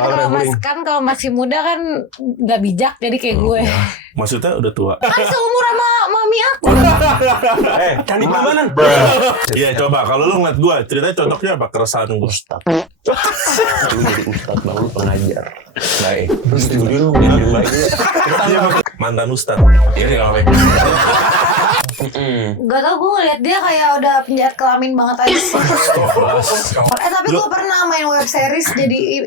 kalau masih muda kan nggak bijak jadi kayak gue. Maksudnya udah tua. Kan seumur sama mami aku. Candi Prambanan. Iya coba kalau lu ngeliat gue ceritanya cocoknya apa keresahan gue. Ustad. Lu jadi ustad bang, lu pengajar. Baik. Terus studio lu jadi baik. Mantan ustad. Ini kalau baik. Gak tau, gue ngeliat dia kayak udah penjahat kelamin banget aja sih. Tapi gue pernah main web series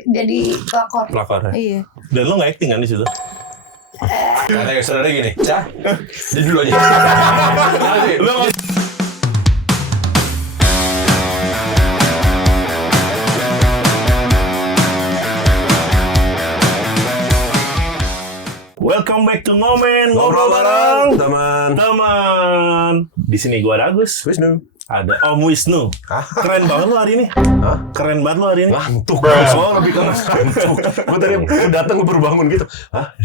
jadi pelakor. Pelakor ya? Iya. Dan lu nggak acting kan di situ? Kata saudara gini, Cah, jadi dulu aja. Lu Welcome back to Ngomen, ngobrol bareng teman. Di sini gua ada Agus, Wisnu. ada Om Wisnu. Keren banget lu hari ini. Keren banget lu hari ini. Ngantuk. Oh, lebih keren. Gue tadi datang gue baru bangun gitu.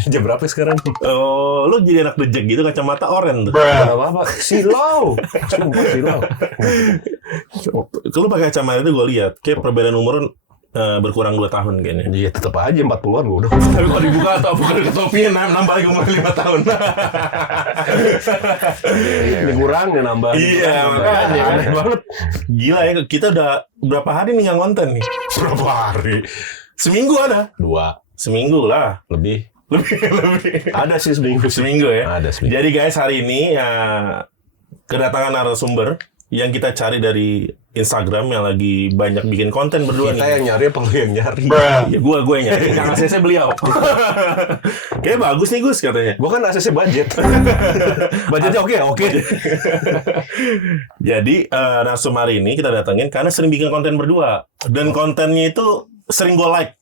Jam berapa sekarang? Oh, lu jadi anak dejek gitu, kacamata oranye tuh. Gak apa-apa. Silau. Silau. Lu pakai kacamata itu gua lihat, kayak perbedaan umur berkurang 2 tahun kayaknya. Iya tetap aja 40-an gue udah. Tapi kalau dibuka atau bukan ke topinya nambah lagi umur 5 tahun. Dikurang ya nambah. Iya, makanya aneh banget. Gila ya, kita udah berapa hari nih nggak konten nih? Berapa hari? Seminggu ada? 2. Seminggu lah. Lebih. Lebih. Ada sih seminggu. Seminggu ya? Ada seminggu. Jadi guys, hari ini ya kedatangan narasumber yang kita cari dari Instagram yang lagi banyak bikin konten berdua Kita nih. yang nyari apa lu yang nyari? Ya gue yang nyari. Kang ACC beliau. Kayaknya bagus nih Gus katanya. Gue kan ACC budget. Budgetnya oke. Jadi narasumber hari ini kita datengin karena sering bikin konten berdua. Dan kontennya itu sering gue like.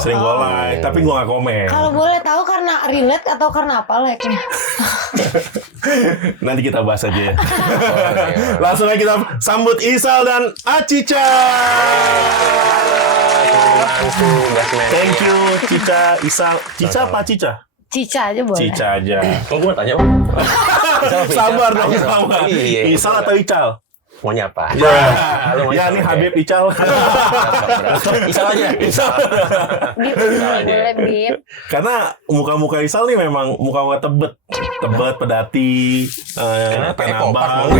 Sering gue like, tapi gue gak komen. Kalau boleh tahu karena relate atau karena apa like-nya? Nanti kita bahas aja ya. Langsung aja kita sambut Isal dan Acica. Thank you Cica, Isal. Cica apa Cica? Cica aja boleh. Cica aja. Kok gue tanya? Sabar dong, sabar. Isal atau Ical? Maunya apa? Ya ini Habib Ical. Isal aja. Bip, boleh Bip. Karena muka-muka Isal nih memang muka-muka tebet, pedati, tanabang,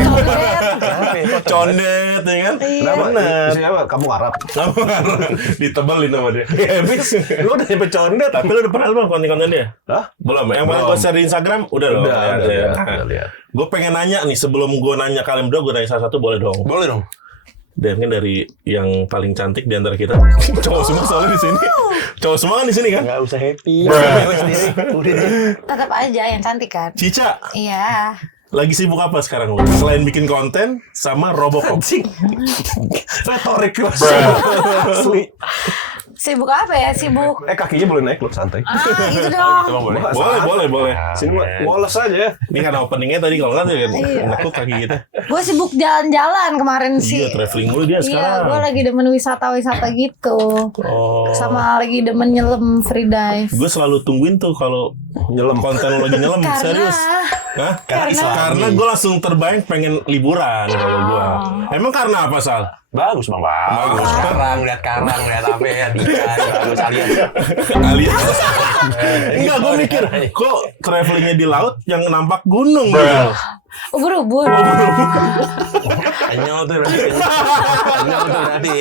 condet, ya kan? Kenapa? Kenapa? Kamu Arab? Ditebelin sama dia. Habis, lu udah nyampe condet, tapi lu udah pernah belum konten-konten dia? Hah? Belum. Yang paling konser di Instagram udah loh. Udah lihat. Gue pengen nanya nih, sebelum gue nanya kalian berdua, gue nanya salah satu boleh dong? Boleh dong. Dan mungkin dari yang paling cantik di antara kita. Cowok semua soalnya di sini. Cowok semua kan di sini kan? Enggak usah happy. Sendiri. Udah deh. Tetap aja yang cantik kan? Cica, Iya. lagi sibuk apa sekarang lu? Selain bikin konten sama Robocop. Retorik asli. Sibuk apa ya? Sibuk. Kakinya boleh naik loh, santai. Gitu dong. Boleh. Sini woles aja. Ini kan openingnya tadi kalau nggak tuh nekuk kaki kita. Gue sibuk jalan-jalan kemarin sih. Iya, traveling mulu dia sekarang. Iya, gue lagi demen wisata-wisata gitu. Oh. Sama lagi demen nyelam free dive. Gue selalu tungguin tuh kalau nyelam konten lu lagi nyelam serius. Hah? Karena gue langsung terbayang pengen liburan kalau gue. Emang karena apa Sal? Bagus bang, bagus. Lihat karang, lihat apa ya, ikan, bagus Alias. Enggak, gue mikir kok travelingnya di laut yang nampak gunung gitu. Ubur-ubur. Anyol tuh berarti.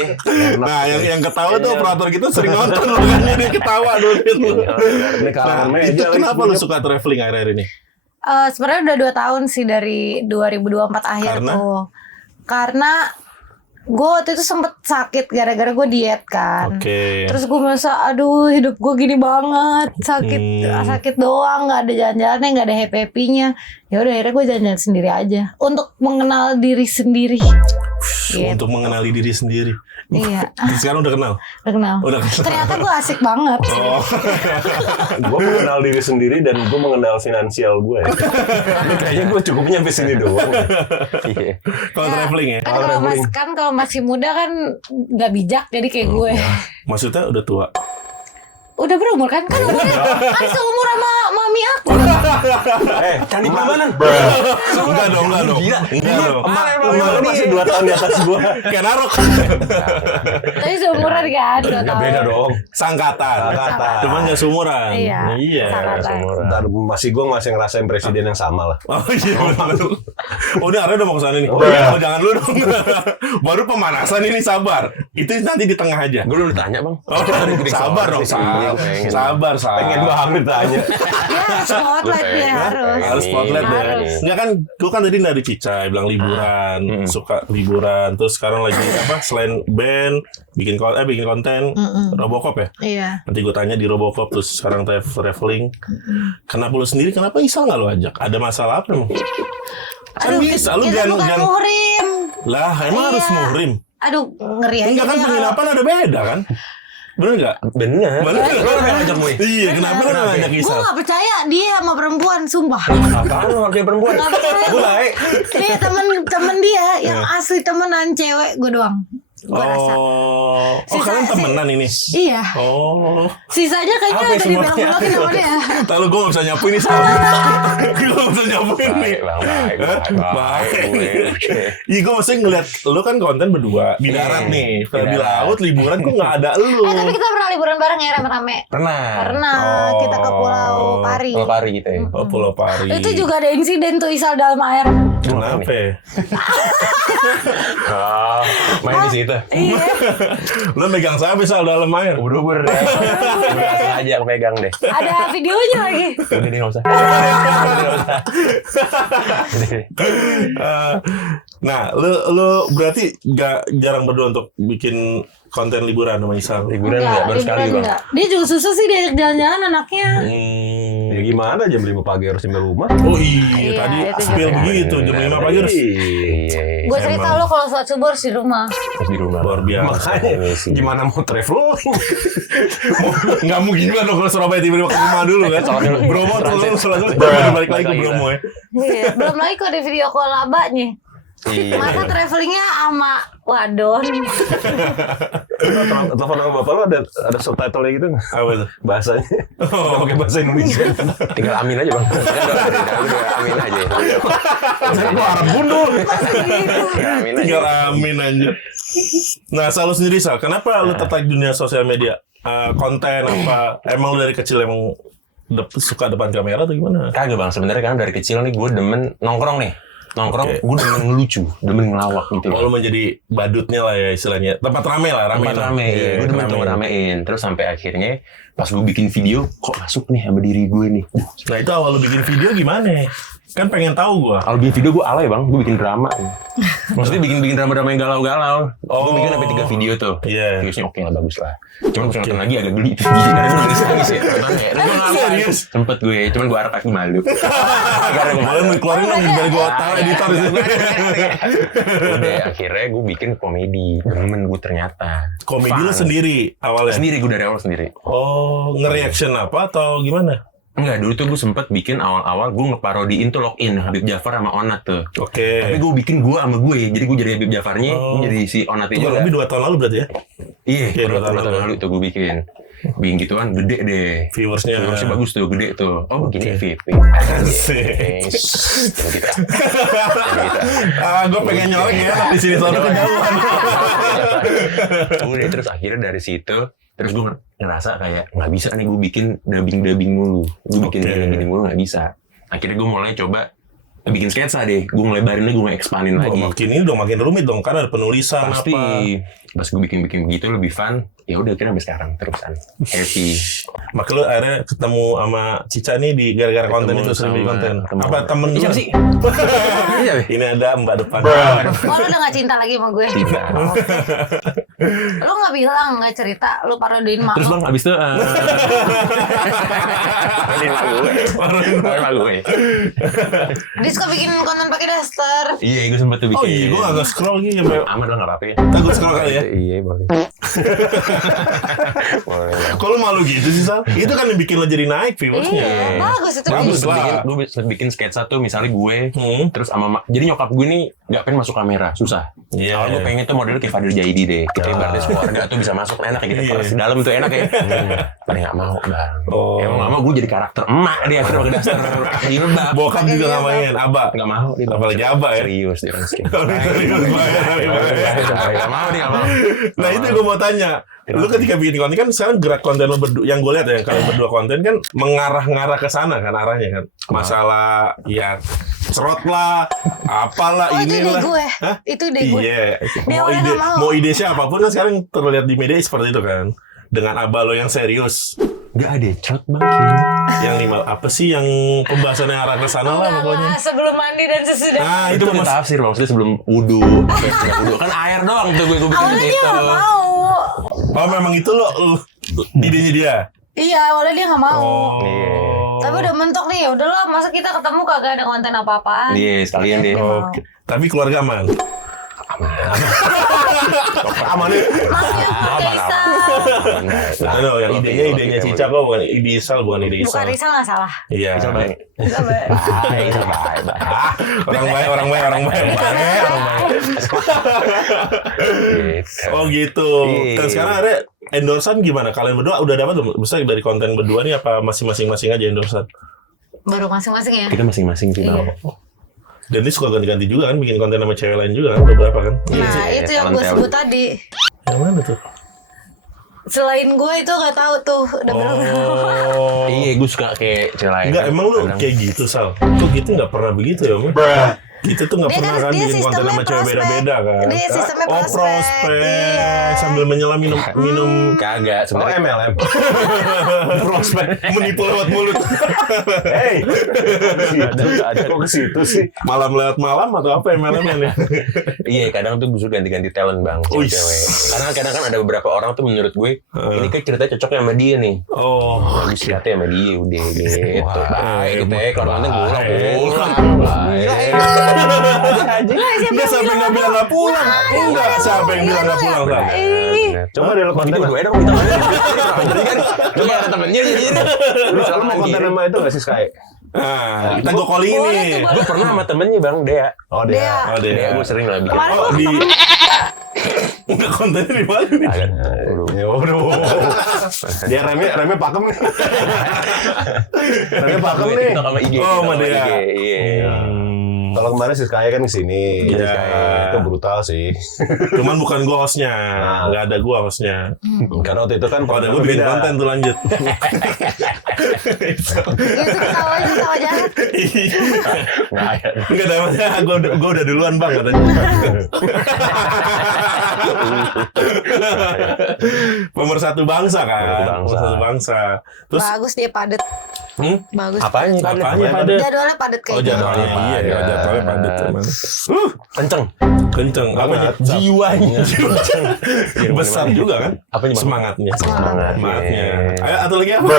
Nah, yang ketawa tuh operator kita sering nonton makanya dia ketawa dulu. Nah, itu kenapa lu suka traveling akhir-akhir ini? Sebenarnya udah 2 tahun sih dari 2024 akhir tuh. Karena gue waktu itu sempet sakit gara-gara gue diet kan. Terus gue merasa aduh hidup gue gini banget, sakit doang, nggak ada jalan-jalannya, nggak ada happy-nya. Ya udah akhirnya gue jalan-jalan sendiri aja untuk mengenal diri sendiri. Untuk mengenali diri sendiri. Iya. Sekarang udah kenal. Ternyata gue asik banget. Gue mengenal diri sendiri dan gue mengenal finansial gue. Kayaknya gue cukupnya sampai sini doang. Kalau traveling ya. Kalau masih muda kan nggak bijak jadi kayak gue. Maksudnya udah tua. Udah berumur kan umurnya kan seumur sama mami suami aku. Candi Prambanan. Enggak dong. Gila. Enggak dong. Emak masih 2 tahun di atas gua. Kayak narok. Tapi seumuran kan 2 tahun. Beda dong. Sangkatan. Cuman nggak seumuran. Iya. Sangkatan. Ntar gua masih ngerasain presiden yang sama lah. Oh iya betul. Udah Arya udah mau kesana nih. Oh, jangan lu dong. Baru pemanasan ini, sabar. Itu nanti di tengah aja. Gue udah ditanya bang. Oh, sabar dong. Sabar. Pengen banget tanya. Ya spotlight ya Harus spotlight deh. Enggak kan, gue kan tadi dari Cicai bilang liburan, suka liburan. Terus sekarang lagi selain band, bikin konten, Robocop ya. Iya. Nanti gue tanya di Robocop, terus sekarang traveling. Kenapa lu sendiri? Kenapa Isal nggak lu ajak? Ada masalah apa emang? Kan bisa, lu bukan muhrim. Lah, emang harus muhrim? Aduh, ngeri aja. Enggak kan, penginapan ada beda kan? Bener nggak? Bener. Lu udah ngajak gue. Iya, kenapa lu nggak ngajak Isal? Gue gak percaya dia sama perempuan, sumpah. Apaan lu dia perempuan? Gak percaya. Gue baik. Iya, temen dia yang asli temenan cewek gue doang. Gua rasa. Kalian temenan ini? Iya. Oh. Sisanya kayaknya udah dibelok-belokin sama dia. Lalu gue gak bisa nyapuin nih sama. Gue gak bisa nyapuin nih. Baik. Iya, gue maksudnya ngeliat lu kan konten berdua di darat nih. Kalau di laut liburan kok gak ada lu. Tapi kita pernah liburan bareng ya rame-rame. Pernah. Kita ke Pulau Pari. Pulau Pari gitu ya. Oh, Pulau Pari. Itu juga ada insiden tuh Isal dalam air. Kenapa? Main di situ. Iya. Lu megang siapa Sal dalam air? Udah aja aku pegang deh. Ada videonya lagi. Udah nih nggak usah. Nah, lu berarti jarang berdua untuk bikin konten liburan sama Isal? Liburan enggak, baru sekali bang. Dia juga susah sih diajak jalan-jalan anaknya. Ya gimana jam 5 pagi harus sampai rumah? Oh iya, tadi spill begitu jam 5 pagi harus. Gue cerita lo kalau sholat subuh harus di rumah. Harus di rumah. Luar biasa. Makanya gimana mau traveling? Nggak mungkin juga dong kalau Surabaya tiba-tiba ke rumah dulu kan. Bromo terus balik lagi ke Bromo ya. Iya, belum lagi kalau di video call abahnya. Masa travelingnya sama wadon. Telepon sama bapak lo ada subtitle gitu nggak? Apa itu? Bahasanya. Pakai bahasa Indonesia. Tinggal amin aja bang. Amin aja. Saya gua Arab gundul. Tinggal amin aja. Nah, Sal lu sendiri Sal, kenapa lu tertarik dunia sosial media? Konten apa? Emang lu dari kecil emang suka depan kamera atau gimana? Kagak bang, sebenarnya kan dari kecil nih gue demen nongkrong nih. Gue demen ngelucu, demen ngelawak gitu. Oh, lu menjadi badutnya lah ya istilahnya. Tempat rame. Tempat rame, ya. Gue demen ramein. Terus sampai akhirnya pas gue bikin video, kok masuk nih sama diri gue nih. Nah itu awal lu bikin video gimana? Kan pengen tahu gue. Kalau bikin video gue alay bang, gue bikin drama. Maksudnya bikin drama-drama yang galau-galau. Gue bikin sampai 3 video tuh. Iya. Videonya oke lah, bagus lah. Cuman pas nonton lagi agak geli. Karena gue nangis ya. Serius? Sempet gue, cuman gue arak kaki malu. Karena gue malu keluarin lagi dari gue tahu editor. Udah akhirnya gue bikin komedi. Demen gue ternyata. Komedi lu sendiri awalnya? Sendiri, gue dari awal sendiri. Oh, nge-reaction apa atau gimana? Enggak, dulu tuh gue sempet bikin awal-awal gue ngeparodiin tuh Login Habib Jafar sama Onat tuh. Oke. Tapi gue bikin gue sama gue, jadi gue jadi Habib Jafarnya, jadi si Onatnya juga. Lebih 2 tahun lalu berarti ya? Iya, 2 tahun lalu tuh gue bikin. Bikin gituan gede deh. Viewersnya bagus tuh, gede tuh. Oh begini FVP. Asik. Gue pengen nyolek ya, di sini soalnya kejauhan. Udah terus akhirnya dari situ. Terus gue ngerasa kayak nggak bisa nih gue bikin dubbing mulu. Gue bikin dubbing mulu nggak bisa. Akhirnya gue mulai coba bikin sketsa deh. Gue ngelebarin lagi, gue nge-expandin lagi. Makin rumit dong, karena ada penulisan. Pasti. Pas gue bikin begitu lebih fun. Ya udah akhirnya sampai sekarang terusan happy. Makanya lu akhirnya ketemu sama Cica nih di gara-gara konten itu, sering bikin konten. Apa temen lu? Siapa sih? Ini ada Mbak depan. Oh, lu udah gak cinta lagi sama gue? Cinta. Lu gak bilang, gak cerita, lu parodiin mak. Terus bang, abis itu parodiin mak gue. Dia suka bikin konten pakai daster. Iya, gue sempet tuh bikin. Oh iya, gue agak scroll gitu. Aman dong, gak apa-apa ya. Takut scroll kali ya? Iya, boleh. Kalau malu gitu sih Sal? Itu kan yang bikin lo jadi naik viewersnya. Iya, bagus itu. Bagus lah. Gue bikin sketsa tuh misalnya gue, terus sama jadi nyokap gue nih nggak pengen masuk kamera, susah. Iya. Kalau gue pengen tuh modelnya kayak Fadil Jaidi deh. Kita ibaratnya keluarga tuh bisa masuk enak ya, kita di dalam tuh enak ya. Pada nggak mau bang. Emang nggak mau, gue jadi karakter emak dia akhirnya pakai daster jilbab. Bokap juga nggak main, Aba Nggak mau dia. apalagi Aba ya. Serius dia miskin. Serius Nggak mau dia nggak mau. Nah itu gue mau tanya, lu ketika bikin konten kan sekarang gerak konten lu berdua, yang gue lihat ya kalian berdua konten kan mengarah ke sana kan arahnya kan, masalah ya serot lah, apalah itu ide inilah. gue. Hah? Itu ide gue. Iya, Dia mau awalnya ide nggak mau. mau ide siapapun kan sekarang terlihat di media seperti itu kan, dengan Aba lo yang serius, Gak ada cerot bang. yang lima apa sih yang pembahasannya arah ke sana lah Enggak pokoknya. lah, sebelum mandi dan sesudah. Nah Itu udah tafsir bang, maksudnya sebelum wudu. Wudu kan air doang tuh gue bikin Awalnya dia gitu. nggak mau. Oh memang itu lo idenya dia. Iya, awalnya dia nggak mau. Iya. Tapi udah mentok nih, ya udahlah, masa kita ketemu kagak ada konten apa-apaan. Iya sekalian deh. Dia mau. Oke. Tapi keluarga aman. Aman nih. Maknya pakai Isal. Aduh, yang idenya Cica kok bukan ide Isal, bukan ide Bukan Isal. Rizal nggak salah. Iya. Isal baik. Rizal baik. Ah, orang baik. Oh gitu. Dan sekarang ada endorsan gimana? Kalian berdua udah dapat belum? Misalnya dari konten berdua nih apa masih masing-masing aja endorsan? Baru masing-masing ya. Kita masing-masing sih bang. Dan ini suka ganti-ganti juga kan, bikin konten sama cewek lain juga kan, beberapa kan? Nah, itu yang gue sebut tadi. Yang mana tuh? Selain gue itu nggak tahu tuh udah berapa. Oh. Iya, gue suka kayak cewek lain. Enggak, emang lu Kadang. kayak gitu, Sal? Kok gitu nggak pernah begitu ya, Om? Kita tuh nggak Dia pernah kan- kan dia bikin konten sistemnya sama cewek prospek. beda-beda kan? Dia sistemnya Oh, prospek, prospek. iya. Sambil menyelam minum Kagak sebenarnya. MLM. prospek menipu lewat mulut. Hey, ada kok ke situ sih? Malam lewat malam atau apa MLM-nya nih? Iya, kadang tuh gue suka ganti-ganti talent bang, Wih. cewek. Karena kadang kan ada beberapa orang tuh menurut gue ini kayak ceritanya cocoknya sama dia nih. Oh, Bagus ceritanya sama dia udah gitu. Wah, Baik gitu ya, kalau nanti pulang. Enggak sampai nggak bilang nggak pulang. Enggak, siapa yang bilang nggak pulang, Sal? Coba deh lo konten. Gue dong kita. Jadi kan coba ada temennya jadi. Lu mau konten sama itu nggak sih Sky? Nah, kita gue calling Boleh ini. tuh, Gue pernah sama temennya bang, Dea. Oh Dia. Oh, Dea dia. gue sering lah bikin. Kemarin Oh, di Enggak kontennya di mana nih? Ya waduh. Dia remnya pakem nih. Remnya pakem nih. TikTok sama IG. Oh, sama Dea. Iya. Kalau kemarin si Sky kan kesini. Iya. Itu brutal sih. Cuman bukan gue hostnya, nggak ada gue hostnya. Karena waktu itu kan Kalau ada gue bikin konten tuh lanjut. Itu ketawa aja, ketawa jahat. Enggak ada masalah, gue udah duluan bang katanya. Pemersatu bangsa kan, pemersatu bangsa. Terus Bagus dia padet. Bagus. Apanya? apanya pada? Jadwalnya padet Oh kayak jadwalnya iya, ya, jadwalnya padat teman. Kenceng. Kenceng, apanya? Jiwanya. Besar juga kan? Apanya, Bang? Semangatnya. Semangatnya. Semangatnya. Ayo, atau lagi apa?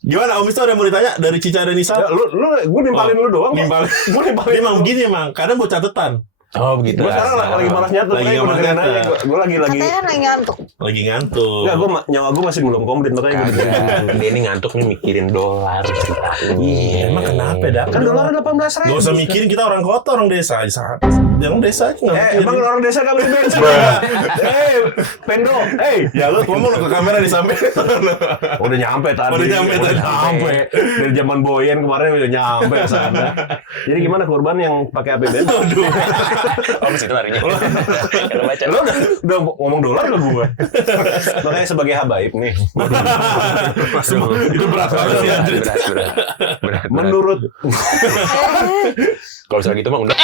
Gimana Om Misto, ada yang mau ditanya dari Cica dan Nisa? Ya, gue nimpalin lu doang. Nimpalin. Gue nimpalin. Dia emang begini emang, kadang buat catatan. Oh begitu. Gue sekarang lagi malas nyatet. Lagi Makanya malas gue dengerin nyatet. aja. Gue lagi. katanya kan lagi ngantuk. Lagi ngantuk. Enggak, nyawa gue masih belum komplit. Makanya gue dengerin. Dia ini ngantuk nih mikirin dolar. Iya, emang kenapa dah? Kan dolarnya 18.000. Gak usah mikirin, kita orang kota, orang desa. Yang desa aja nggak mikirin. Emang orang desa gak beli bensin? Pendo. Ya lu ngomong ke kamera di samping. Udah nyampe tadi. Udah nyampe tadi. Dari zaman Boyen kemarin udah nyampe ke sana. Jadi gimana korban yang pakai APBN? Aduh. Oh bisa itu larinya. Kalau baca. Lo udah ngomong dolar ke gue. Makanya sebagai habaib nih. Itu berat banget sih Andre. Berat. Menurut Kalau misalnya gitu mah udah.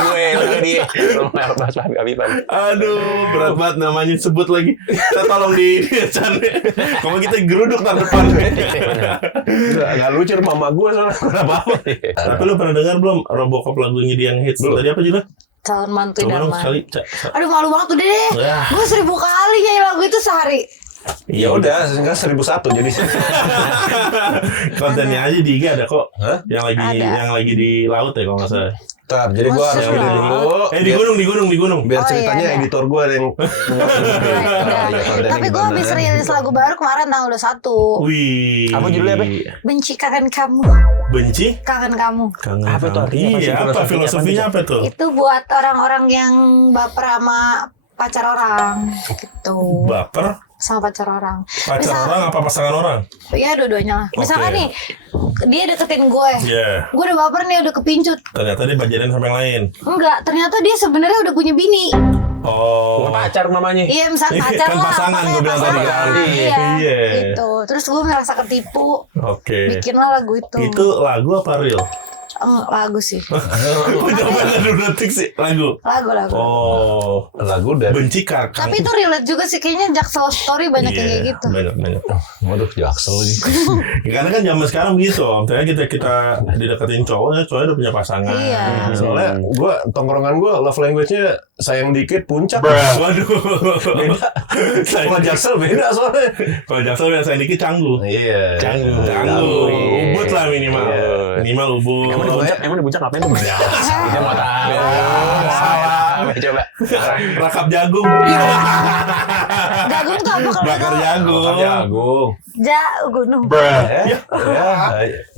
Gue lagi bahas Habiban. Aduh, berat banget namanya sebut lagi. Kita tolong di Chan. Kalau kita geruduk tahun depan. Gak lucu mama gue soalnya apa-apa. Tapi lu pernah dengar belum Robocop lagunya dia yang hits? Tadi apa juga? Calon mantu Coba dong idaman. sekali. Aduh malu banget tuh deh. Ya. Gue 1000 kali nyanyi lagu itu sehari. Ya udah, sehingga 1001 jadi. Kontennya aja di IG ada kok. Hah? Yang lagi Ada. yang lagi di laut ya kalau nggak salah. Tar, jadi gue harus Maksudnya? gini dulu. Di gunung. Biar Oh, ceritanya iya. editor gue yang Tapi gue habis rilis lagu baru kemarin tanggal 21. Wih. Apa judulnya, Be? Benci kangen kamu. Benci? Kangen kamu. Kangen Apa tuh kamu. artinya? Iya, apa filosofinya apa tuh? Itu buat orang-orang yang baper sama pacar orang gitu. Baper? Sama pacar orang. Pacar orang apa pasangan orang? Ya dua-duanya lah. Misalkan Oke. nih dia deketin gue. Iya. Gue udah baper nih, udah kepincut. Ternyata dia bajaran sama yang lain. Enggak, ternyata dia sebenarnya udah punya bini. Oh. Bukan pacar namanya. Iya, misalnya pacar Kan lah. pasangan, pokoknya gue bilang tadi pasangan. kan. Iya. Iya. Gitu. Terus gue ngerasa ketipu. Oke. Bikinlah lagu itu. Itu lagu apa real? Lagu sih. Jawabannya 2 detik sih lagu. Lagu. Oh, lagu dari benci kakak. Tapi itu relate juga sih, kayaknya Jaksel Story banyak yang kayak gitu. Banyak. waduh Jaksel lagi. Karena kan zaman sekarang begitu, misalnya kita dideketin cowoknya udah punya pasangan. Iya. Soalnya gue tongkrongan gue love language-nya sayang dikit puncak. Waduh. Beda. Kalau Jaksel beda soalnya. Kalau Jaksel yang saya dikit canggu. Iya. Canggu. Ubud lah minimal. Iya. Minimal ubud. Emang di puncak ngapain tuh? Kita mau tahu. Coba. Rakap jagung. Jagung tuh apa kalau Bakar itu? jagung. Jagung. Gunung.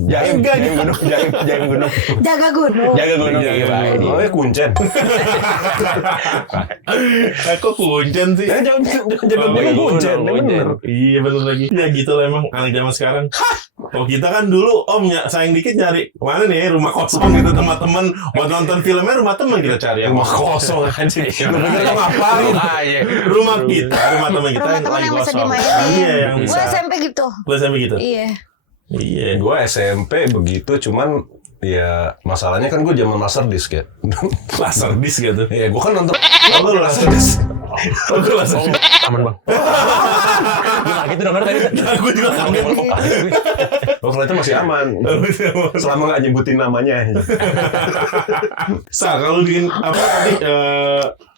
Jaim gunung. Jaga gunung. Jaga gunung. Iya, Pak. Oh ya kuncen. Kok kuncen sih? Jangan jaga Oh, gunung kuncen. Bener. Iya bener lagi. Ya gitu lah emang anak zaman sekarang. Kalau kita kan dulu sayang dikit nyari mana nih rumah kosong gitu teman-teman buat nonton filmnya rumah teman kita cari yang Rumah kosong aja. Lu pikir kita ngapain? rumah kita rumah teman kita Rumah teman lagi yang bisa kosong. dimainin. Iya yang Gue bisa. SMP gitu. Gue sampai gitu. Iya. Iya. Gue SMP begitu, cuman ya masalahnya kan gue zaman laserdisc ya. Laserdisc gitu. Ya gue kan nonton. Lu laserdisc. Gue laserdisc. Aman, Bang. Gue kaget tuh denger tadi. Gue juga kaget. Waktu itu masih aman. Selama nggak nyebutin namanya. Sa, kalau bikin apa tadi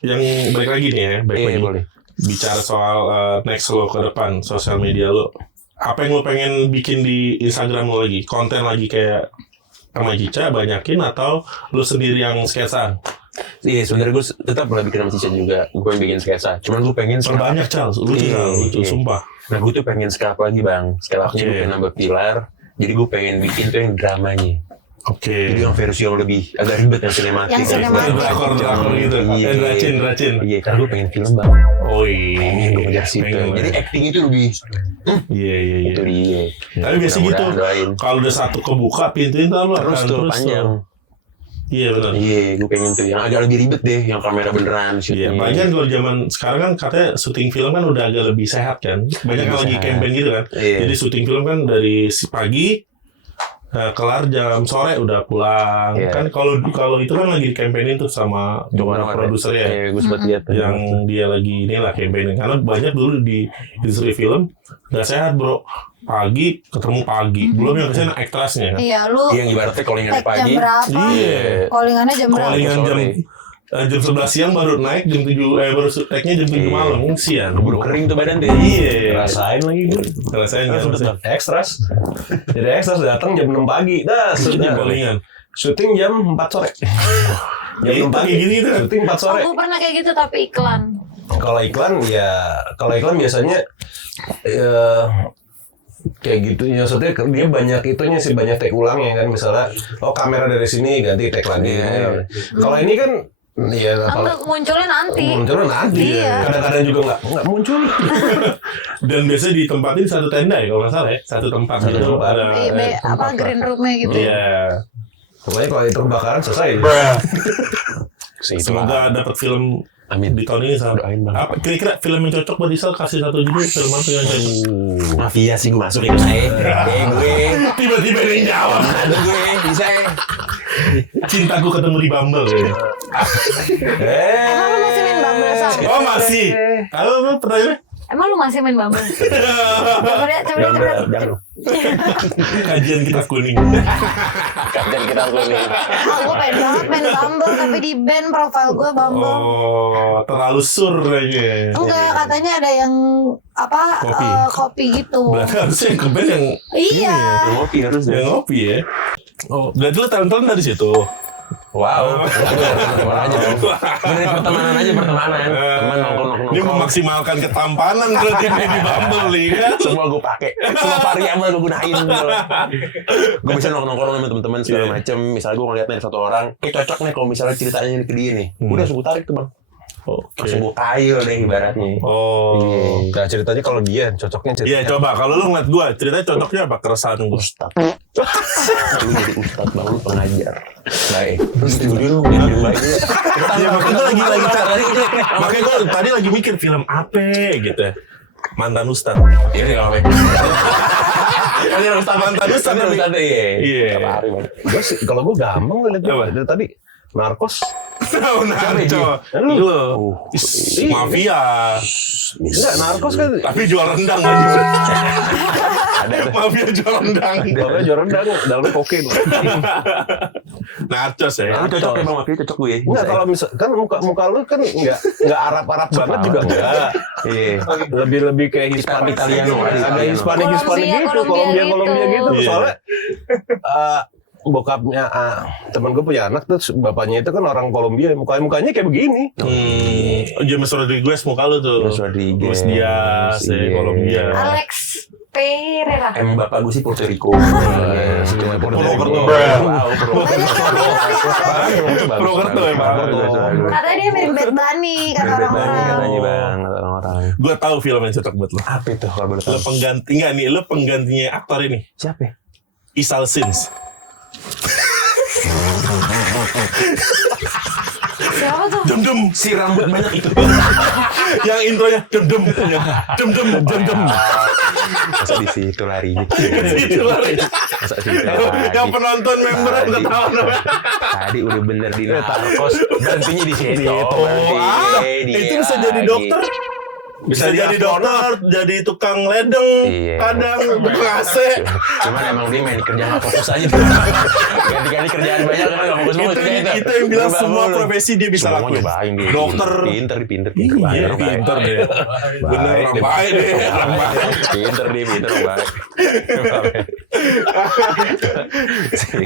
yang balik lagi nih ya, balik lagi. Boleh. Bicara soal next lo ke depan, sosial media lo. Apa yang lo pengen bikin di Instagram lo lagi? Konten lagi kayak sama Cica banyakin atau lo sendiri yang sketsa? Iya, sebenarnya gue tetap pernah bikin sama Cica juga. Gue pengen bikin sketsa. Cuman gue pengen Perbanyak Charles, lucu Iya. sumpah. Nah, gue tuh pengen scale up lagi, Bang. Scale up-nya gue pengen nambah pilar. Jadi gue pengen bikin tuh yang dramanya. Oke. Jadi yang versi yang lebih agak ribet, yang sinematik. Yang sinematik. Drakor gitu. Iya. Dracin. Iya, karena gue pengen film, Bang. Oh iya. Pengen gue ngejar situ. Pengen. Jadi acting itu lebih Iya. itu dia. Tapi biasa gitu. Mudah-mudahan doain. Kalau udah satu kebuka pintunya ntar lo Terus akan tuh panjang. Iya benar. Iya, gue pengen tuh yang agak lebih ribet deh, yang kamera beneran Iya, shootnya. apalagi kan kalau zaman sekarang kan katanya syuting film kan udah agak lebih sehat kan. Banyak kan lagi sehat. campaign gitu kan. Iya. Jadi syuting film kan dari pagi kelar jam sore udah pulang. Iya. Kan kalau itu kan lagi di campaignin tuh sama beberapa produser ya. Iya, gue sempat lihat tuh. Yang dia lagi inilah campaigning karena banyak dulu di industri film nggak sehat bro. Pagi ketemu pagi, belum yang kesana ekstrasnya kan. Iya, lu Iya, yang ibaratnya callingan tag jam pagi. berapa? Iya. Callingannya jam berapa? Callingan jam Sore. jam 11 siang baru naik jam 7 baru tag-nya jam 7 malam siang. Buru kering tuh badan deh. Iya. Rasain lagi gue. Rasain nggak maksudnya? Ekstras. Jadi ekstras datang jam 6 pagi. Dah, Jam sudah. callingan. Syuting jam 4 sore. Ya, Jam 6 pagi. kayak gitu kan. Syuting 4 sore. Aku pernah kayak gitu tapi iklan. Kalau iklan biasanya kayak gitu ya, maksudnya dia banyak itunya sih, banyak take ulangnya kan, misalnya kamera dari sini ganti take lagi. Kalau ini kan ya Munculnya nanti. Iya. kadang-kadang juga nggak muncul. Dan biasanya ditempatin satu tenda ya kalau nggak salah ya, satu tempat Satu gitu. tempat. Ada Apa green roomnya gitu. Iya. Pokoknya kalau itu kebakaran selesai. Semoga dapat film Amin. di tahun ini sama. Doain, Bang. Apa kira-kira film yang cocok buat Isal, kasih satu judul film apa yang cocok? Mafia sih gue masuk ikut saya. Gue. Tiba-tiba ada yang jawab. Aduh gue bisa ya. Cintaku ketemu di Bumble. Emang lu masih main Bumble sama? Oh masih. Halo pertanyaannya? Emang lu masih main Bumble? Coba lihat. Jangan. Kajian kita kuning. Kajian kita kuning. Gue pengen banget main Bumble tapi di ban profile gue Bumble. Oh, terlalu sur aja. Enggak, katanya ada yang kopi gitu. Berarti harusnya yang keben yang Iya. Ngopi harus deh. yang ngopi ya. Oh, berarti lo talent dari situ. Wow. Teman aja dong. Dari pertemanan aja pertemanan. Teman nongkrong. Ini memaksimalkan ketampanan berarti di Bumble nih kan. Semua gue pakai, semua variabel gue gunain. Gue bisa nongkrong sama teman-teman segala macem. Misalnya gue ngeliat nih satu orang, cocok nih kalau misalnya ceritanya ke dia nih. Udah langsung gue tarik tuh bang. Langsung gue kail deh ibaratnya. Nah ceritanya kalau dia cocoknya Iya coba kalau lu ngeliat gue ceritanya cocoknya apa keresahan gue. Ustad. Lu jadi ustad bang, lu pengajar. Baik. Terus dulu lu baik. Iya makanya gue lagi cari. Makanya gue tadi lagi mikir film apa gitu ya. Mantan Ustad. Ini kalau Ini Ustad mantan Ustad. Iya. Kalau gue gampang ngeliat dari tadi narkos. Lu mafia. Enggak, narkos kan. Tapi jual rendang aja. Mafia jual rendang. Jual rendang, dalamnya kokain. Narcos ya. Lu cocok ya bang, mafia cocok gue. Enggak, kalau misal kan muka lu kan enggak Arab banget juga enggak. Iya. Lebih kayak Hispanik Italiano. Ada Hispanik gitu, Kolombia gitu. Soalnya bokapnya teman gue punya anak tuh bapaknya itu kan orang Kolombia, mukanya kayak begini. James Rodriguez muka lu tuh. Luis Diaz, Kolombia. Alex Pereira. Bapak gue sih Puerto Rico. Purwokerto emang. Katanya dia mirip Bad Bunny kata orang-orang. Gue tahu film yang cocok buat lo. Apa itu? Lo penggantinya aktor ini. Siapa? Isal Sins. Siapa tuh? Dem Si rambut banyak itu. Yang intronya dem. Masa di situ lari. Itu lari. Masa di situ Yang penonton member udah tahu namanya. Tadi udah bener di narkos. Berhentinya di situ. Itu bisa jadi dokter. Bisa jadi dokter, jadi tukang ledeng, kadang tukang AC. Cuman emang dia main kerja nggak fokus aja. Ganti-ganti kerjaan banyak kan nggak fokus banget. Itu yang bilang semua profesi dia bisa lakuin. Dokter, pinter. Iya, pinter deh. Bener, orang baik deh. Pinter orang baik.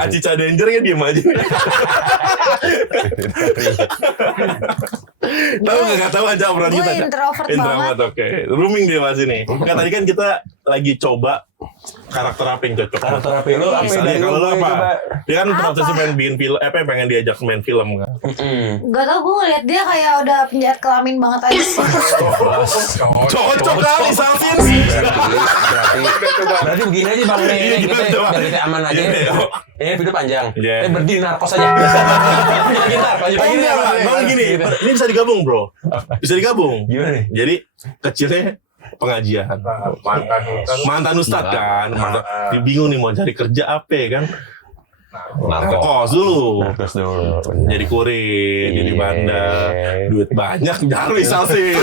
Acica Danger kan diem aja. Tahu nggak tahu aja peran kita. Gue introvert banget. Oke. Rooming dia masih nih. Enggak tadi kan kita lagi coba karakter apa yang cocok. Karakter apa lu? Misalnya kalau lu apa? Dia kan prosesnya pengen bikin film, pengen diajak main film kan. Gak tau, gue ngeliat dia kayak udah penjahat kelamin banget aja sih. Cocok kali Salvin. Berarti begini aja bang nih, kita aman aja. Ini video panjang. Berdiri narkos aja. Bang gini, ini bisa digabung bro. Bisa digabung. Gimana nih? Jadi kecilnya pengajian. Mantan Ustad kan. Dia bingung nih mau cari kerja apa kan. Narkos dulu. Jadi kurir, jadi bandar. Duit banyak, nyari Salsin.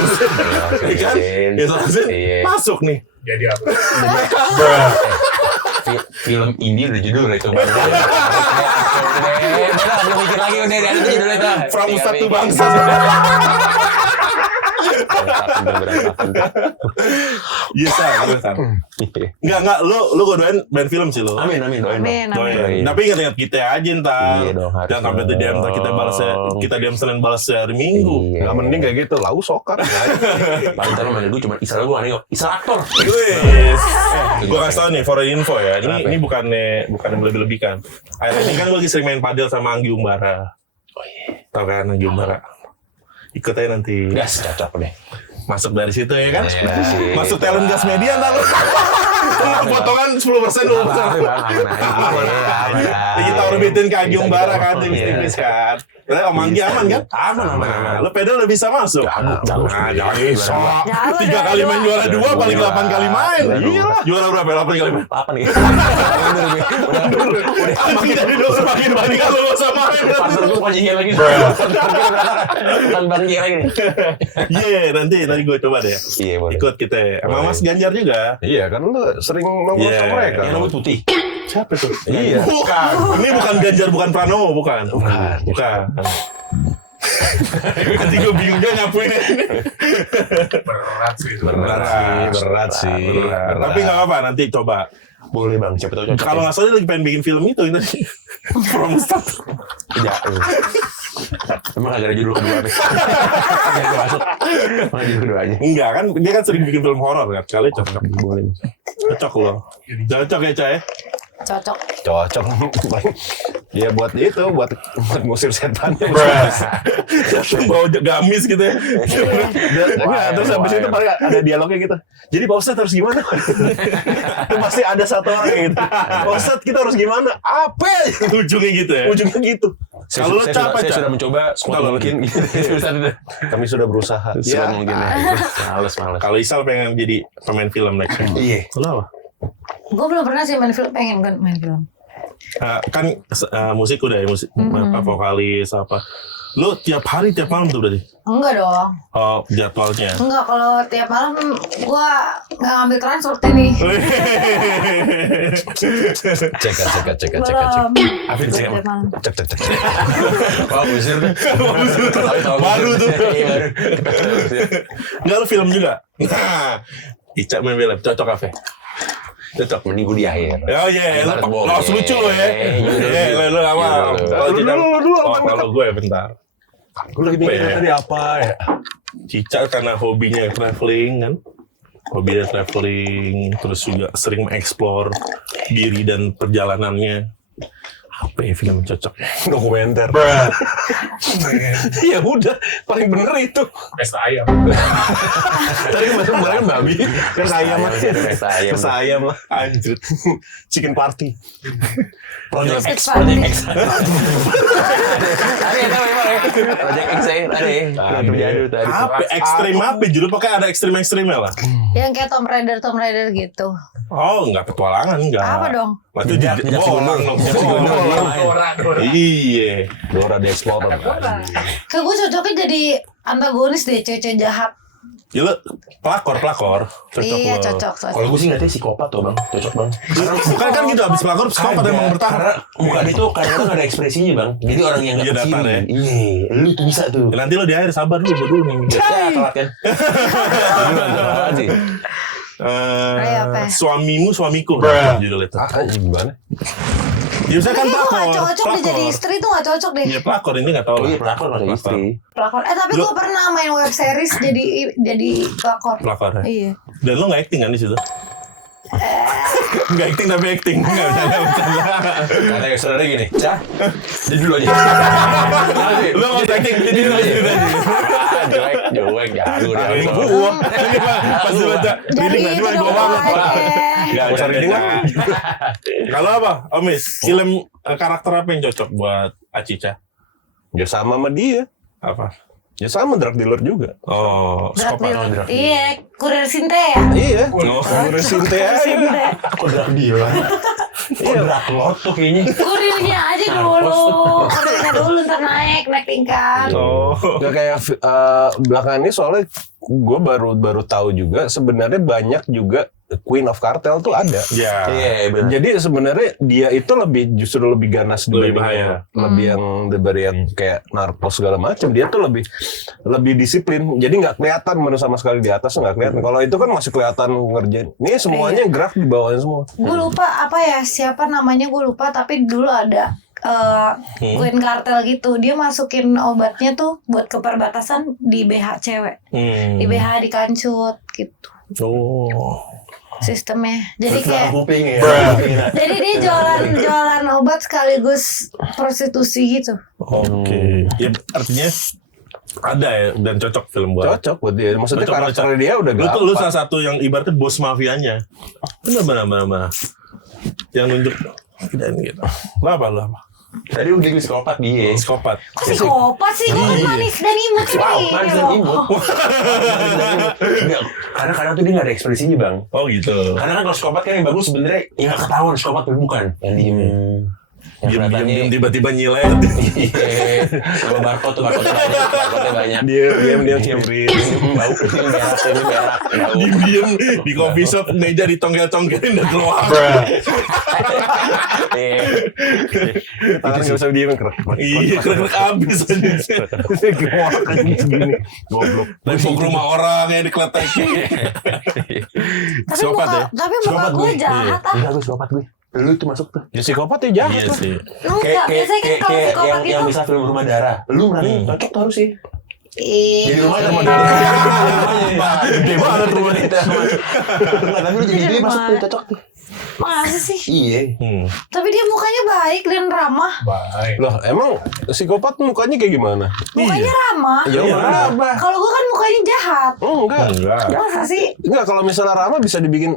Kan? Ya Salsin masuk nih. Jadi apa? Film indie udah judul itu. Udah mikir lagi udah ada judul itu. From Ustad to Bangsa. Iya San. Enggak, lu gue doain main film sih lo. Amin. Doain. Tapi ingat kita aja ntar. Jangan sampai tuh DM kita DM Senin balas hari Minggu. Nggak mending kayak gitu, lau sokar. Paling terlalu mana gue cuma Isal gue aneh kok. Isal aktor. Gue kasih tau nih for info ya. Ini bukan lebih-lebihkan. Akhir ini kan gue lagi sering main padel sama Anggi Umbara. Tau kan Anggi Umbara? Ikut aja nanti. Gas cocok deh. Masuk dari situ ya kan? Masuk talent gas media ntar lu. Potongan 10% 20%. Aman. Kita orbitin ke Anggi Umbara kan, tipis-tipis kan. Om Anggi aman kan? Aman. Lu pedal udah bisa masuk. Jago. Jangan iso. 3 kali main juara 2, paling 8 kali main. Iyalah. Juara berapa? 8 kali main. 8 nih. Makin dari dosa makin banyak kalau lu sama main. Partner gue pancingin lagi. Tanban kira lagi. Iya, nanti gue coba deh. Iya, boleh. Ikut kita. Sama Mas Ganjar juga. Iya kan lu sering nongkrong sama mereka. Yang rambut putih. Siapa tuh? Iya. Bukan. Ini bukan Ganjar, bukan Pranowo, bukan. Nanti gue bingung dia nyapuin ini. Berat sih. Berat sih. Tapi nggak apa-apa, nanti coba. Boleh bang, siapa tahu cocok. Kalau nggak salah dia lagi pengen bikin film itu ini tadi. From Start. Ya. Emang agak ada judul kedua nih. Yang gue masuk. Emang judul kedua aja. Enggak kan, dia kan sering bikin film horor kan. Kali cocok. Boleh. Cocok loh. Cocok ya Cah ya. Cocok. Dia buat itu, buat ngusir setan. Bawa gamis gitu ya. Terus habis itu paling ada dialognya gitu. Jadi Pak Ustadz harus gimana? Itu pasti ada satu orang gitu. Pak Ustadz kita harus gimana? Apa? Ujungnya gitu ya. Ujungnya gitu. Kalau lo capek saya sudah mencoba sekuat mungkin. Kami sudah berusaha. Sekuat mungkin. Males. Kalau Isal pengen jadi pemain film next. Iya. Lo apa? Gue belum pernah sih main film, pengen kan main film. Kan musik udah ya, musik apa vokalis apa. Lu tiap hari tiap malam tuh berarti? Enggak dong. Oh, jadwalnya. Enggak, kalau tiap malam gue nggak ngambil transport nih. Cek. Belum. Apa itu cek? Tiap malam. Cek. Bagus itu. Baru tuh. Baru. Enggak lu film juga? Nah, Ica main film, cocok apa? Cocok, mending gue di akhir. Oh iya, lu lucu lo ya. Iya, lu apa? Lu Kalau gue bentar. Gue lagi mikir tadi apa ya? Cica karena hobinya traveling kan. Hobinya traveling, terus juga sering mengeksplor diri dan perjalanannya. Apa ya film cocok? Dokumenter. Ya udah, paling bener itu. Pesta ayam. Tadi kemarin babi. Pesta ayam lah. Pesta ayam. Lah. Anjir. Chicken party. Project X. Project X ada. Apa ekstrim apa? Judul pokoknya ada ekstrimnya lah. Yang kayak Tomb Raider gitu. Oh, enggak petualangan, enggak. Apa dong? Itu Iya. Dora the Explorer. Kayak gue cocoknya jadi antagonis deh, cewek jahat. Ya lu pelakor. Iya, lo. cocok. Kalau gue sih ngeliatnya psikopat tuh bang, cocok bang. Bukan kan gitu, abis pelakor psikopat emang bertahan. Karena muka dia tuh kadang-kadang gak ada ekspresinya bang. Jadi orang yang Iya, gak datar kecil. ya. Iya, lu tuh bisa tuh. Ya, nanti lo di akhir sabar dulu nih. Ya telat kan. Gimana sih? Apa? Suamiku judul itu. Gimana? Ya saya kan Tapi gue pelakor. gak cocok deh jadi istri tuh gak cocok deh. Iya pelakor ini nggak tahu. Oh iya pelakor gak ada istri. Pelakor. Tapi gue pernah main web series jadi pelakor. Pelakor ya. Iya. Dan lo nggak acting kan di situ? Nggak acting tapi acting. Nggak bercanda. Kata yang saudara gini, Cah, jadi dulu aja. Lo nggak acting jadi dulu aja. Jelek, jago dia. Ini gua. Ini pas baca Jadi reading itu aja dong gua banget. Nggak usah reading kan? Kalau apa, Omis? Film karakter apa yang cocok buat Acica? Ya sama dia. Apa? Ya sama drug dealer juga. Oh, psikopat. Iya, kurir Sinte ya. Iya. Oh, Resinte aja. Kok drag dealer? Kok drag lot tuh kayaknya. Kurirnya aja dulu. Kurirnya dulu ntar naik tingkat. Oh. Gak kayak belakangan ini soalnya gue baru tahu juga sebenarnya banyak juga Queen of Cartel tuh ada. Ya. Iya benar. Jadi sebenarnya dia itu justru lebih ganas Lebih dibanding bahaya. lebih yang kayak narkos segala macam. Dia tuh lebih disiplin. Jadi nggak kelihatan menu sama sekali di atas nggak kelihatan. Kalau itu kan masih kelihatan ngerjain. Ini semuanya gerak di bawahnya semua. Gue lupa apa ya, siapa namanya gue lupa, tapi dulu ada Queen Cartel gitu. Dia masukin obatnya tuh buat keperbatasan di BH cewek. Di BH dikancut gitu. Oh. Sistemnya. Jadi kayak kuping ya. jadi dia jualan obat sekaligus prostitusi gitu. Oke. Ya artinya ada ya dan cocok film buat. Cocok buat dia. Maksudnya Cocok, karakternya dia udah gampang. Lu salah satu yang ibaratnya bos mafianya. Benar. Yang nunjuk dan gitu. Lu apa? Tadi udah gue psikopat dia. Psikopat. Kok psikopat sih? Gue kan manis dan imut sih. Manis dan imut. Enggak, karena kadang tuh dia nggak ada ekspresinya bang. Oh gitu. Karena kan kalau psikopat kan yang bagus sebenarnya yang nggak ketahuan psikopat tapi bukan. Yang diem. Diam-diam tiba-tiba nyilet. Kalau barcode banyak. Dia cemrit. Bau ini berak. Diam di coffee shop meja ditongkel-tongkelin udah keluar. Tangan nggak bisa diem kerak. Iya, krek abis aja. Gewak aja segini. Goblok. Tembok rumah orang yang dikletekin. Tapi muka gue jahat ah. Enggak, gue psikopat gue. Lu itu masuk tuh. Ya psikopat ya jahat Iya lah. sih. Enggak, biasanya kan kalau psikopat yang itu bisa film Rumah Darah. Lu berani cocok tuh harus sih. Jadi rumah Iya. Rumah Darah. Gede banget rumah kita. Tapi lu jadi dia masuk tuh cocok tuh. Masa sih? Iya. Tapi dia mukanya baik dan ramah. Baik. Loh, emang psikopat mukanya kayak gimana? Mukanya ramah. Ya udah. Kalau gue kan mukanya jahat. Enggak. Masa sih? Enggak, kalau misalnya ramah bisa dibikin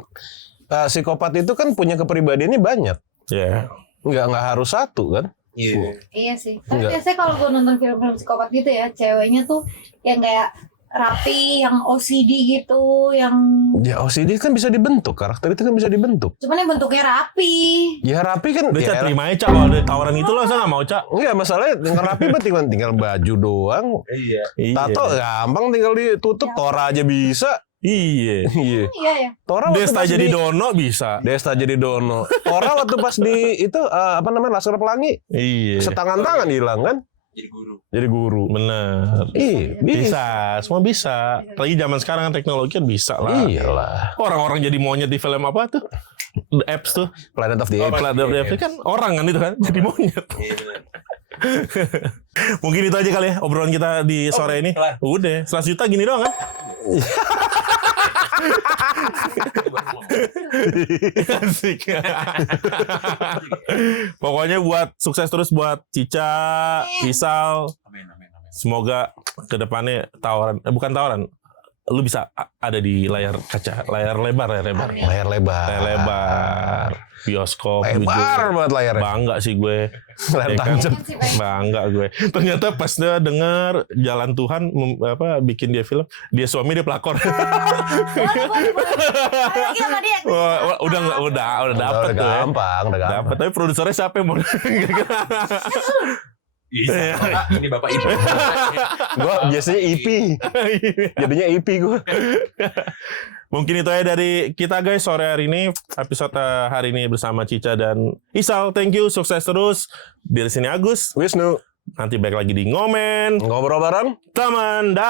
psikopat itu kan punya kepribadiannya banyak. Ya. Enggak harus satu kan? Iya sih. Tapi Enggak. biasanya kalau gue nonton film-film psikopat gitu ya, ceweknya tuh yang kayak rapi, yang OCD gitu, yang Ya OCD kan bisa dibentuk, karakter itu kan bisa dibentuk. cuman yang bentuknya rapi. Ya rapi kan. Udah, Cak, Ya, terima aja, Cak. Kalau ada tawaran itu lo, saya nggak mau, Cak. enggak, masalahnya yang rapi mah tinggal baju doang. Iya. Tato gampang tinggal ditutup, Tora aja bisa. Iya. Iya. Iya ya. Tora waktu Desta pas jadi di- Dono bisa. Desta jadi Dono. Tora waktu pas di itu apa namanya Laskar Pelangi, Iya. setangan-tangan hilang kan? Jadi guru. Bener. Iya, Bisa, semua bisa. Lagi zaman sekarang kan teknologi kan bisa lah. Iyalah. Orang-orang jadi monyet di film apa tuh? The Apps tuh. Planet of the Apes. Planet of the Apes kan orang kan itu kan jadi monyet. Mungkin itu aja kali ya obrolan kita di sore ini. kelar. Udah, 100 juta gini doang kan? Asik. Pokoknya buat sukses terus buat Cica, Isal. Semoga kedepannya bukan tawaran. Lu bisa ada di layar kaca, layar lebar. Layar lebar. Layar lebar. Bioskop. Lebar banget layarnya. Bangga sih gue. Layar Ya kan? tancap. Bangga gue. Ternyata pas dia denger Jalan Tuhan bikin dia film, dia suami dia pelakor. Boleh. Lagi sama dia. udah dapet tuh. Ya. Gampang, udah gampang. Dapat, tapi produsernya siapa yang mau? Ini bapak ini. Gua biasanya EP. Jadinya EP gua. Mungkin itu aja dari kita guys sore hari ini, episode hari ini bersama Cica dan Isal. Thank you, sukses terus. Di sini Agus. Wisnu. Nanti balik lagi di Ngomen. Ngobrol bareng. Teman dah.